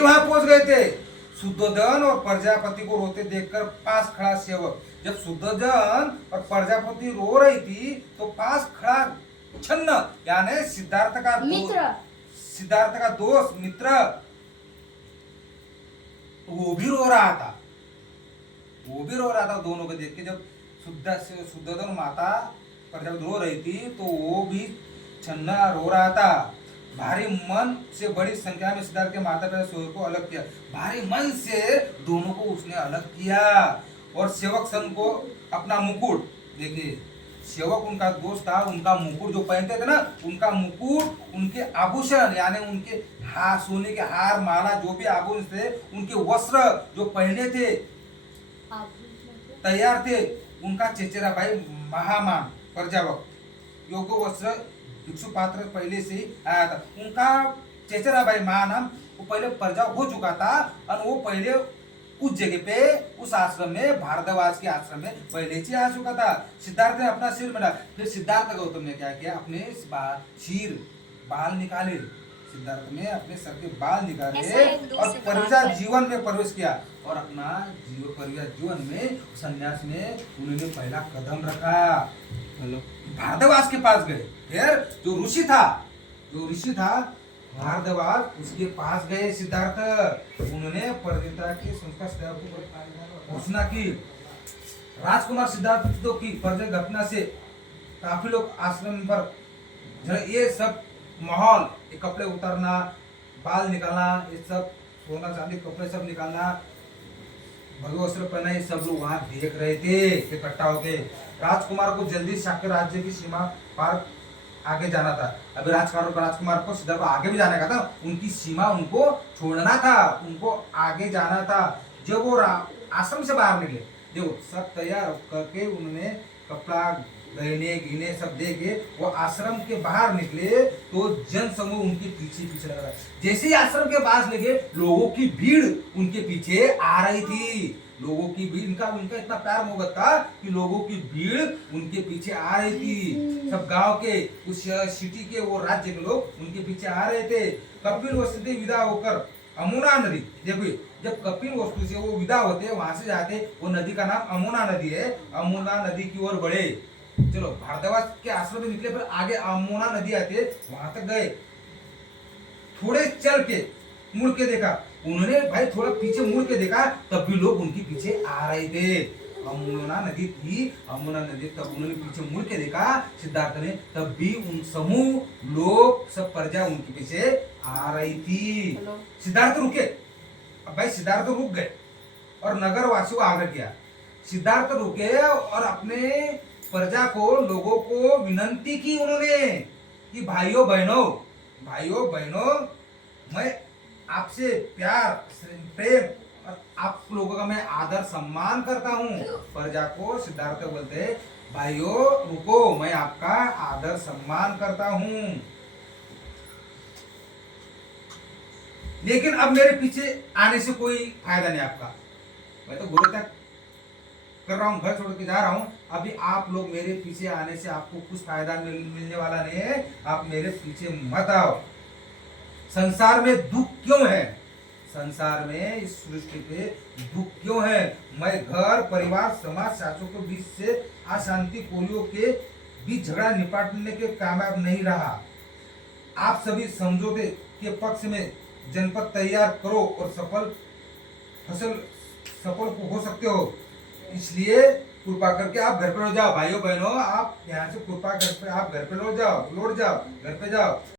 वही वहां पहुंच गए थे। शुद्धोधन और प्रजापति को रोते देखकर पास खड़ा सेवक, जब शुद्धोधन और प्रजापति रो रही थी तो पास खड़ा छन्न यानी सिद्धार्थ का दोस्त मित्र वो भी रो रहा था। दोनों को देख के, जब शुद्धोधन माता प्रजापति रो रही थी तो वो भी छन्ना रो रहा था। भारी मन से बड़ी संख्या में सिद्धार्थ के माता पिता सेवक को अलग किया। भारी मन से दोनों को उसने अलग किया। और सेवक संघ को अपना मुकुट, देखिए सेवक उनका दोस्त था, उनका मुकुट जो पहनते थे ना, उनका मुकुट, उनके आभूषण यानी उनके सोने के हार माला जो भी आभूषण थे, उनके वस्त्र जो पहने थे तैयार थे, उनका चचेरा भाई महामान प्रजावक योग्य वस्त्र भिक्षु पात्र पहले से ही आया था। उनका चचेरा भाई महानाम वो पहले प्रजा हो चुका था और वो पहले उस जगह पे उस आश्रम में भारद्वाज के आश्रम में पहले से आ चुका था। सिद्धार्थ ने अपना सिर मिला। फिर सिद्धार्थ गौतम ने क्या किया, अपने सिर बाल निकाले। सिद्धार्थ ने अपने सर के बाल निकाले और परिवार जीवन में प्रवेश किया और अपना परिवार जीवन में संन्यास में उन्होंने पहला कदम रखा। भारद्वाज के पास गए। फिर जो ऋषि था भारद्वाज उसके पास गए सिद्धार्थ। उन्होंने परिणीता के संस्कार को घोषणा की। राजकुमार सिद्धार्थ तो की परिचय घटना से काफी लोग आश्रम पर ये सब माहौल, ये कपड़े उतारना, बाल निकालना, ये सब सोना चांदी कपड़े सब निकालना, भगवस्त्र पहना, ये सब लोग वहां देख रहे थे इकट्ठा होके। राजकुमार को जल्दी शाक्य राज्य की सीमा पार आगे जाना था। अभी राजकुमार को सिद्धार्थ आगे भी जाने का था, उनकी सीमा उनको छोड़ना था, उनको आगे जाना था। जब वो आश्रम से बाहर निकले, देखो सब तैयार करके उन्होंने कपड़ा गहने गिने सब दे के वो आश्रम के बाहर निकले तो जन समूह उनके पीछे लगा। जैसे ही आश्रम के पास लगे, लोगों की भीड़ उनके पीछे आ रही थी। लोगों की भीड़, उनका इतना प्यार मोहब्बत था कि लोगों की भीड़ उनके पीछे आ रही थी। सब गांव के, उस सिटी के, वो राज्य के लोग उनके पीछे आ रहे थे। कपिल वस्तु से विदा होकर अमुना नदी, देखिए जब कपिल वस्तु से वो विदा होते, वहां से जाते, वो नदी का नाम अमुना नदी है। अमुना नदी की ओर बढ़े। चलो भारद्वाज के आश्रम में निकले, फिर आगे अमुना नदी आते, वहां तक गए। थोड़े चल के मुड़ के देखा उन्होंने, भाई थोड़ा पीछे मुड़ के देखा, तब भी लोग उनके पीछे आ रहे थे। अमुना नदी थी, अमुना नदी, तब उन्होंने पीछे मुड़ के देखा सिद्धार्थ ने, तब भी उन समूह लोग सब प्रजा उनके पीछे आ रही थी। सिद्धार्थ रुके। अब भाई सिद्धार्थ रुक गए और नगर वासियों आगे किया। सिद्धार्थ रुके और अपने प्रजा को, लोगों को विनती की उन्होंने कि भाइयों बहनों, मैं आपसे प्यार प्रेम और आप लोगों का मैं आदर सम्मान करता हूँ। प्रजा को सिद्धार्थ बोलते, भाइयों रुको, मैं आपका आदर सम्मान करता हूँ, लेकिन अब मेरे पीछे आने से कोई फायदा नहीं आपका। मैं तो गुरु तक कर रहा हूँ, घर छोड़ के जा रहा हूँ, अभी आप लोग मेरे पीछे आने से आपको कुछ फायदा मिलने वाला नहीं है, आप मेरे पीछे मत आओ। संसार में दुख क्यों है? संसार में, इस सृष्टि पे दुख क्यों है? मैं घर परिवार समाज शासकों के बीच से अशांति कोलियों के बीच झगड़ा निपटने के कामयाब नहीं रहा। आप सभी समझौते के पक्ष में जनपद तैयार करो और सफल हो सकते हो। इसलिए कृपा करके आप घर पे लौट जाओ। भाइयों बहनों, आप यहाँ से कृपा करके आप घर पे लौट जाओ, घर पे जाओ।